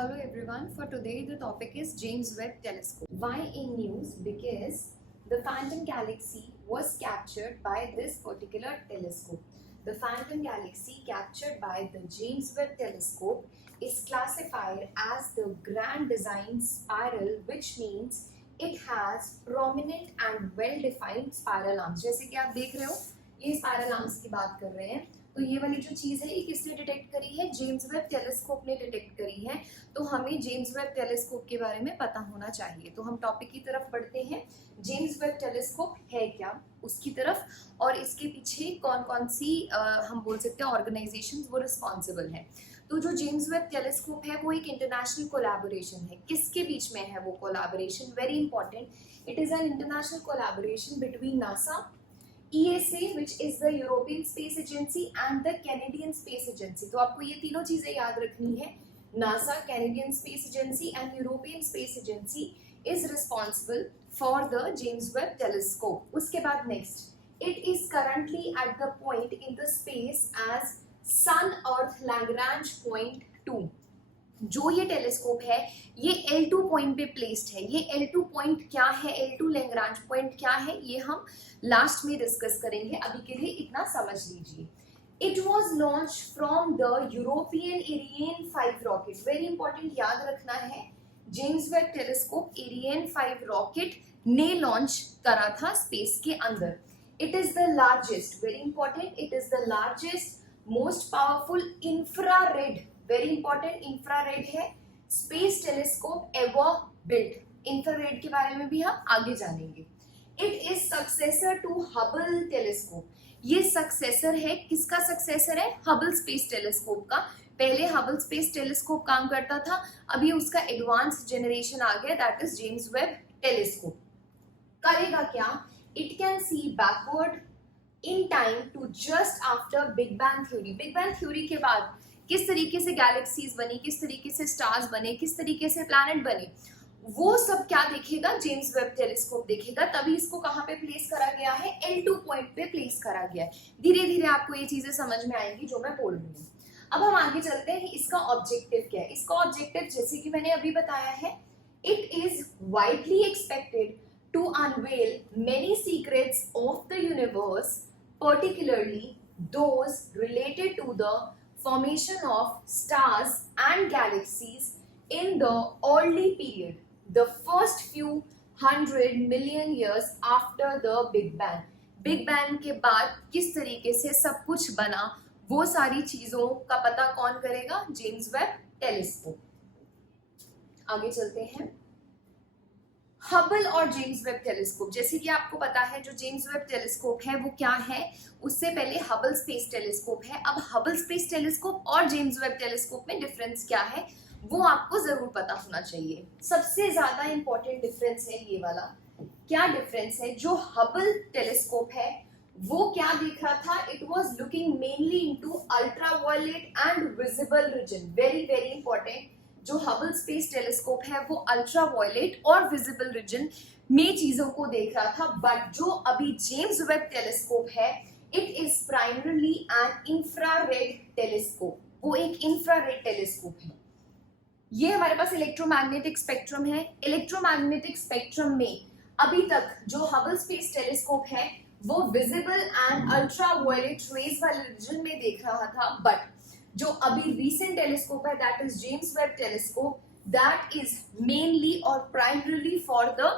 Hello everyone, for today the topic is James Webb Telescope. Why in news? Because the Phantom Galaxy was captured by this particular telescope. The Phantom Galaxy captured by the James Webb Telescope is classified as the Grand Design Spiral, which means it has prominent and well-defined spiral arms. जैसे कि आप देख रहे हो, ये spiral arms की बात कर रहे हैं. तो ये वाली जो चीज़ है ये किसने डिटेक्ट करी है? जेम्स वेब टेलीस्कोप ने डिटेक्ट करी है. तो हमें जेम्स वेब टेलीस्कोप के बारे में पता होना चाहिए. तो हम टॉपिक की तरफ बढ़ते हैं. जेम्स वेब टेलीस्कोप है क्या, उसकी तरफ, और इसके पीछे कौन कौन सी हम बोल सकते हैं ऑर्गेनाइजेशंस वो रिस्पॉन्सिबल हैं. तो जो जेम्स वेब टेलीस्कोप है वो एक इंटरनेशनल कोलैबोरेशन है. किसके बीच में है वो collaboration? Very important. It is an international collaboration between NASA, ESA, which is the European Space Agency, and the Canadian Space Agency. तो आपको ये तीनों चीजें याद रखनी है. NASA, Canadian Space Agency and European Space Agency is responsible for the James Webb Telescope. उसके बाद next, it is currently at the point in the space as Sun-Earth Lagrange point 2. जो ये टेलीस्कोप है ये L2 पॉइंट पे placed है. ये L2 point क्या है, L2 लैग्रांज पॉइंट क्या है, ये हम लास्ट में डिस्कस करेंगे. अभी के लिए इतना समझ लीजिए. It was launch from the European Ariane 5 rocket. Very important, याद रखना है. James Webb telescope Ariane 5 rocket ने लॉन्च करा था स्पेस के अंदर. It is the largest, very important, it is the largest most powerful infrared, very important, infrared है, space telescope ever built. Infrared के बारे में भी हम आगे जानेंगे. It is successor to Hubble telescope. ये सक्सेसर है. किसका सक्सेसर है? हबल स्पेस टेलीस्कोप का. पहले हबल स्पेस टेलीस्कोप काम करता था, अभी उसका एडवांस जनरेशन आ गया, that is James Webb telescope. करेगा क्या? It can see backward in time to just after Big Bang theory. Big Bang theory के बाद किस तरीके से गैलेक्सीज बनी, किस तरीके से स्टार्स बने, किस तरीके से प्लैनेट बने, वो सब क्या देखेगा? जेम्स वेब टेलीस्कोप देखेगा. तभी इसको कहाँ पे प्लेस करा गया है? L2 पॉइंट पे प्लेस करा गया है. धीरे धीरे आपको ये चीजें समझ में आएंगी जो मैं बोल रही हूँ. अब हम आगे चलते हैं. इसका ऑब्जेक्टिव क्या है? इसका ऑब्जेक्टिव जैसे कि मैंने अभी बताया है, it is widely expected to unveil many secrets of the universe, particularly those related to the formation of stars and galaxies in the early period, the first few 100 million years after the Big Bang. Big Bang के बाद किस तरीके से सब कुछ बना, वो सारी चीजों का पता कौन करेगा? James Webb telescope. आगे चलते हैं. हबल और जेम्स वेब टेलीस्कोप, जैसे कि आपको पता है जो जेम्स वेब टेलीस्कोप है वो क्या है, उससे पहले हबल स्पेस टेलीस्कोप है. अब हबल स्पेस टेलीस्कोप और जेम्स वेब टेलीस्कोप में डिफरेंस क्या है वो आपको जरूर पता होना चाहिए. सबसे ज्यादा इंपॉर्टेंट डिफरेंस है ये वाला. क्या डिफरेंस है? जो हबल टेलीस्कोप है वो क्या देख रहा था? It was looking mainly into ultraviolet and visible region. Very very important. जो हबल स्पेस टेलीस्कोप है वो अल्ट्रावायलेट और विजिबल रीजन में चीजों को देख रहा था. बट जो अभी जेम्स वेब टेलीस्कोप है, it is primarily an infrared telescope. वो एक इंफ्रारेड टेलीस्कोप है. ये हमारे पास इलेक्ट्रोमैग्नेटिक स्पेक्ट्रम है. इलेक्ट्रोमैग्नेटिक स्पेक्ट्रम में अभी तक जो हबल स्पेस टेलीस्कोप है वो विजिबल एंड अल्ट्रावायलेट रेज वाले रीजन में देख रहा था. बट जो अभी रिसेंट टेलीस्कोप है, that is James Webb telescope, that is mainly और primarily for the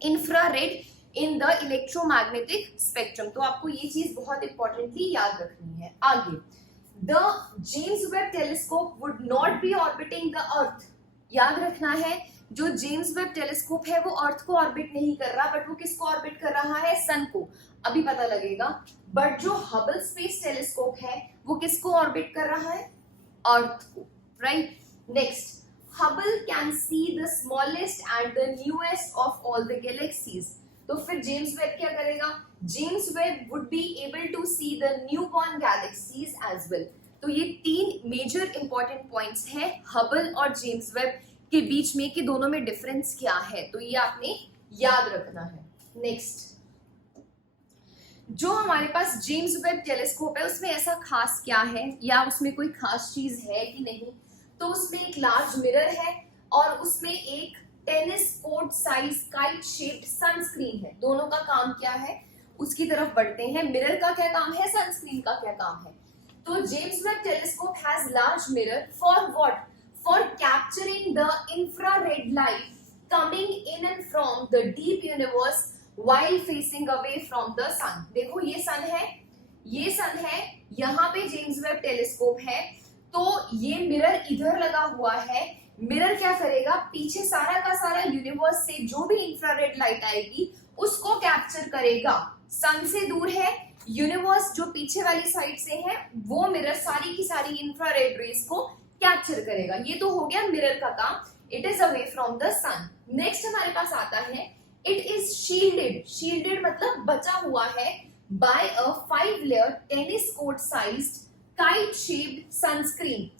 infrared in the electromagnetic spectrum. तो आपको ये चीज बहुत इंपॉर्टेंटली याद रखनी है. आगे, the James Webb telescope would not be orbiting the earth. याद रखना है, जो जेम्स वेब टेलीस्कोप है वो अर्थ को ऑर्बिट नहीं कर रहा, बट वो किसको ऑर्बिट कर रहा है? सन को. अभी पता लगेगा. बट जो हबल स्पेस टेलीस्कोप है वो किसको ऑर्बिट कर रहा है? अर्थ को. Right. Next, Hubble can see the smallest and the newest of all the galaxies. तो फिर जेम्स वेब क्या करेगा? James Webb would be able to see the newborn galaxies as well. तो ये तीन मेजर इंपॉर्टेंट पॉइंट्स हैं Hubble और James Webb के बीच में कि दोनों में डिफरेंस क्या है. तो ये आपने याद रखना है. नेक्स्ट, जो हमारे पास जेम्स वेब टेलीस्कोप है उसमें ऐसा खास क्या है या उसमें कोई खास चीज है कि नहीं, तो उसमें एक लार्ज मिरर है और उसमें एक tennis court size kite shaped sunscreen है। दोनों का काम क्या है, उसकी तरफ बढ़ते हैं। मिरर का क्या काम है, सनस्क्रीन का क्या काम है। तो James Webb telescope has large mirror for what, for capturing the infrared light coming in and from the deep universe while facing away from the sun. देखो ये सन है, ये सन है, यहाँ पे जेम्स वेब टेलीस्कोप है, तो ये मिरर इधर लगा हुआ है। मिरर क्या करेगा, पीछे सारा का सारा यूनिवर्स से जो भी इंफ्रारेड लाइट आएगी उसको कैप्चर करेगा। सन से दूर है, यूनिवर्स जो पीछे वाली साइड से है, वो मिरर सारी की सारी इंफ्रारेड रेज को कैप्चर करेगा। ये तो हो गया मिरर का काम, it is away from the sun. Next हमारे पास आता है इट इज शील्डेड। शील्डेड मतलब बचा हुआ है बाय अ 5 layer tennis court sized kite shaped sunscreen.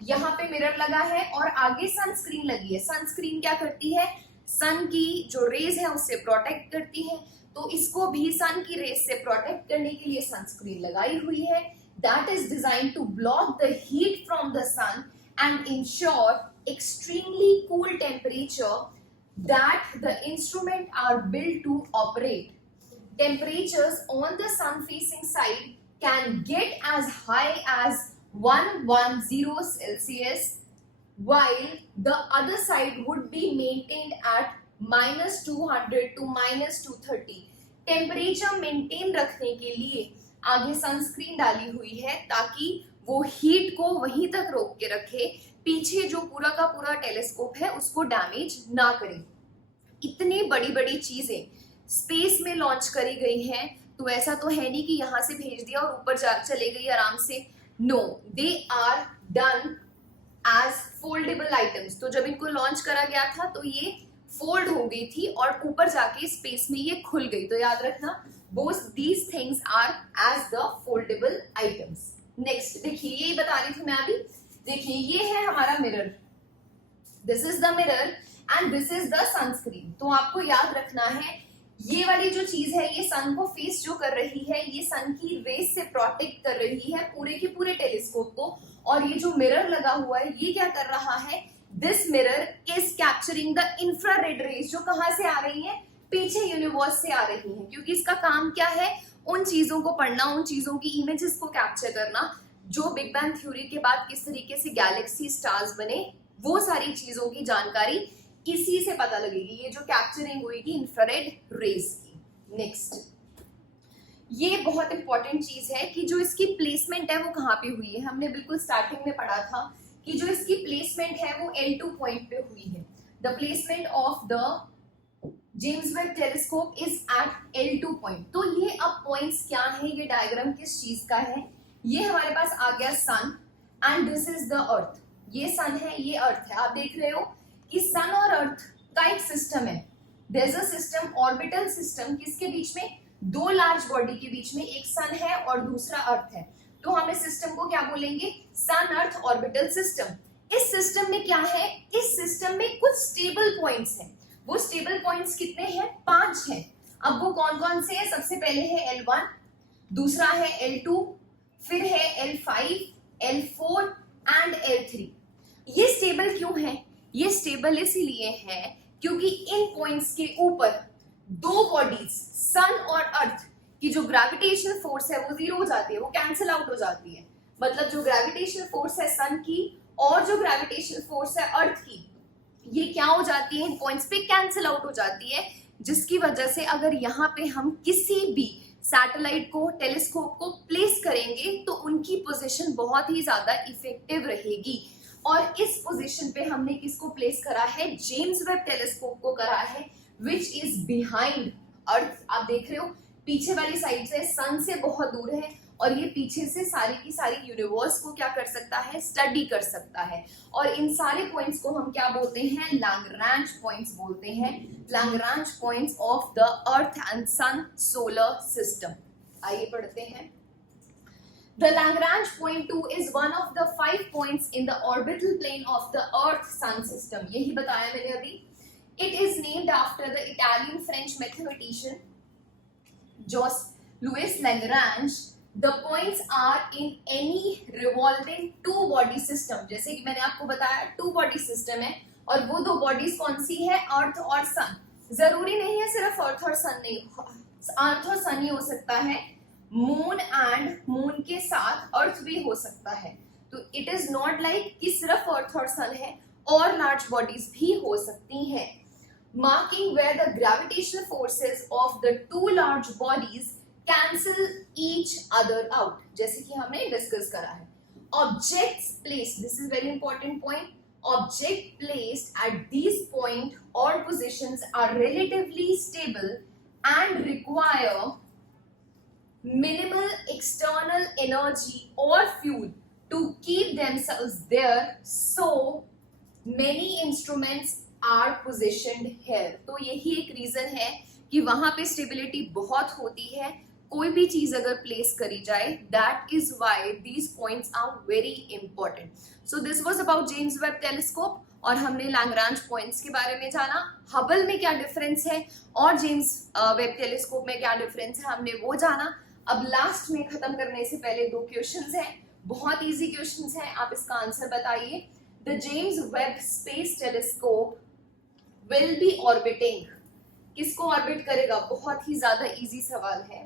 यहाँ पे मिरर लगा है और आगे सनस्क्रीन लगी है। सनस्क्रीन क्या करती है, सन की जो रेज है उससे प्रोटेक्ट करती है, तो इसको भी सन की रेज से प्रोटेक्ट करने के लिए सनस्क्रीन लगाई हुई है। That is design to block the heat from the sun and ensure extremely cool temperature that the instrument are built to operate. Temperatures on the sun facing side can get as high as 110 Celsius, while the other side would be maintained at -200 to -230। Temperature maintain रखने के लिए आगे sunscreen डाली हुई है ताकि वो heat को वहीं तक रोक के रखे, पीछे जो पूरा का पूरा टेलीस्कोप है उसको डैमेज ना करे। इतनी बड़ी बड़ी चीजें स्पेस में लॉन्च करी गई हैं, तो ऐसा तो है नहीं कि यहाँ से भेज दिया और ऊपर जा चले गई आराम से। No, they are done as foldable items. तो जब इनको लॉन्च करा गया था तो ये फोल्ड हो गई थी और ऊपर जाके स्पेस में ये खुल गई। तो याद रखना, both these things are as the foldable items. Next देखिए, यही बता रही थी मैं अभी। देखिए ये है हमारा mirror, this is the mirror and this is the sunscreen. तो आपको याद रखना है ये वाली जो चीज है ये सन को फेस जो कर रही है, ये सन की रेस से प्रोटेक्ट कर रही है पूरे के पूरे टेलीस्कोप को। और ये जो मिरर लगा हुआ है ये क्या कर रहा है, this mirror is capturing the infrared rays जो कहां से आ रही है, पीछे यूनिवर्स से आ रही है। क्योंकि इसका काम क्या है, उन चीजों को पढ़ना, उन चीजों की इमेजेस को कैप्चर करना जो बिग बैंग थ्योरी के बाद किस तरीके से गैलेक्सी स्टार्स बने, वो सारी चीजों की जानकारी इसी से पता लगेगी, ये जो कैप्चरिंग हुई इंफ्रारेड रेज की। नेक्स्ट, ये बहुत इंपॉर्टेंट चीज है कि जो इसकी प्लेसमेंट है वो कहाँ पे हुई है। हमने बिल्कुल स्टार्टिंग में पढ़ा था कि जो इसकी प्लेसमेंट है वो L2 पॉइंट पे हुई है। The placement of the James Webb telescope is at L2 point. तो ये अब पॉइंट्स क्या है, ये डायग्राम किस चीज का है, ये हमारे पास आ गया sun and this is the earth. ये सन है, ये अर्थ है। आप देख रहे हो कि सन और अर्थ का एक सिस्टम है, there is a system, orbital system. किसके बीच में, दो लार्ज बॉडी के बीच में, एक सन है और दूसरा अर्थ है। तो हम इस सिस्टम को क्या बोलेंगे, सन अर्थ ऑर्बिटल सिस्टम। इस सिस्टम में क्या है, इस सिस्टम में कुछ स्टेबल पॉइंट्स हैं। वो स्टेबल पॉइंट्स कितने हैं, 5 हैं। अब वो कौन कौन से हैं, सबसे पहले है L1, दूसरा है L2, फिर है L5, L4 एंड L3। ये स्टेबल क्यों है, ये स्टेबल इसीलिए है क्योंकि इन पॉइंट्स के ऊपर दो बॉडीज, सन और अर्थ की जो ग्रेविटेशनल फोर्स है वो जीरो हो जाती है, वो कैंसिल आउट हो जाती है। मतलब जो ग्रेविटेशनल फोर्स है सन की और जो ग्रेविटेशनल फोर्स है अर्थ की, ये क्या हो जाती है, इन पॉइंट्स पे कैंसिल आउट हो जाती है। जिसकी वजह से अगर यहाँ पे हम किसी भी सैटेलाइट को, टेलीस्कोप को प्लेस करेंगे तो उनकी पोजीशन बहुत ही ज्यादा इफेक्टिव रहेगी। और इस पोजीशन पे हमने किसको प्लेस करा है, जेम्स वेब टेलीस्कोप को करा है, विच इज बिहाइंड अर्थ। आप देख रहे हो पीछे वाली साइड से सन से बहुत दूर है और ये पीछे से सारी की सारी यूनिवर्स को क्या कर सकता है, स्टडी कर सकता है। और इन सारे पॉइंट्स को हम क्या बोलते हैं, लैग्रांज पॉइंट्स बोलते हैं। Lagrange points of the earth and sun solar system. आइए पढ़ते हैं। The Lagrange point 2 is one of the 5 points in the orbital plane of the Earth-Sun system. यही बताया मैंने अभी। It is named after the Italian-French mathematician Louis Lagrange. The points are in any revolving two body system, जैसे कि मैंने आपको बताया to body system है और वो दो बॉडीज कौन सी है, अर्थ और सन। जरूरी नहीं है सिर्फ अर्थ और सन, नहीं, अर्थ और सन ही हो सकता है, मून एंड मून के साथ अर्थ भी हो सकता है। तो इट इज नॉट लाइक कि सिर्फ अर्थ और सन है, और लार्ज बॉडीज भी हो सकती हैं। Marking where the gravitational forces of the two large bodies cancel each other out, जैसे कि हमने डिस्कस करा है। Objects placed, this is very important point, object placed at these point or positions are relatively stable and require minimal external energy or fuel to keep themselves there, so many instruments are positioned here। तो यही एक reason है कि वहां पे stability बहुत होती है, कोई भी चीज अगर प्लेस करी जाए, that is why these points are very important. So this was about James Webb telescope, और हमने लैग्रांज पॉइंट्स के बारे में जाना, हबल में क्या डिफरेंस है और जेम्स वेब टेलीस्कोप में क्या डिफरेंस है हमने वो जाना। अब लास्ट में खत्म करने से पहले दो क्वेश्चंस हैं, बहुत इजी क्वेश्चंस हैं, आप इसका आंसर बताइए। The James Webb space telescope will be orbiting, किसको ऑर्बिट करेगा, बहुत ही ज्यादा इजी सवाल है।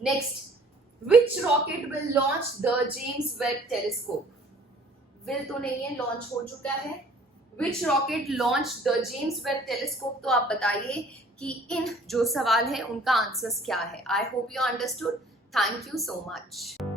Next, which rocket will launch the James Webb telescope, will तो नहीं है, लॉन्च हो चुका है। Which rocket launch the James Webb telescope, तो आप बताइए कि इन जो सवाल है उनका आंसर्स क्या है। I hope you understood. Thank you so much.